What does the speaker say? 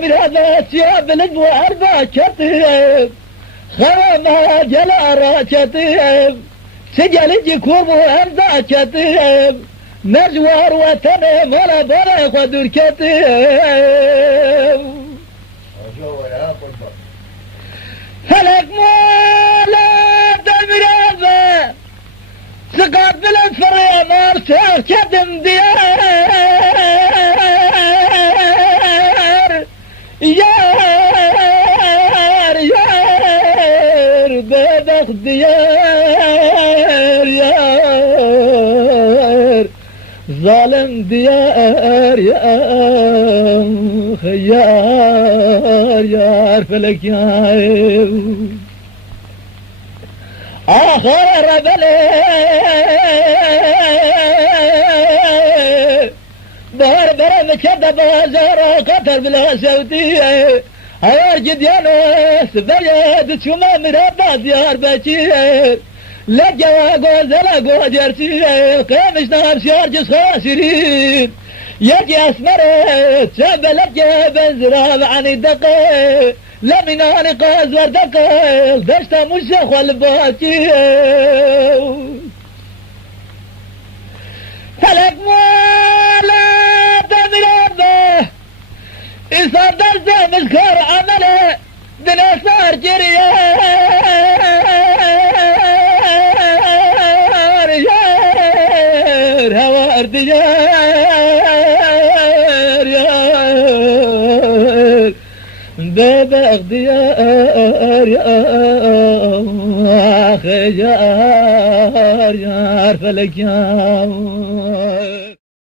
من هذا ثياب الجوار باكتهم خرما جلا راكتهم سجل جكوم أرزاكتهم مجوار وطنهم ولا بلا قدركتهم هلك مولا دمرابة سقاط بالفرية مارسال كدم ديار يار بابخ ديار يار ظالم ديار يار يار فلك يار آخر بلي بار برم كذا بازار قطر بلا سودية هيار جديانوس بريد شما مرابا ديار بشير لجوا غوزلا غوجر سير قامش نار شارجس خاسرين يجي اسمرت شبلت جبل زراب عن الدقيق لمنان قاز وردقيق دشت مشخ والباكي فلك مولا تدربه إصار درسه مذكر عمله دنا صار جريار يار هوار ديار يار بابا ديار يا أخي يار يار فلك يار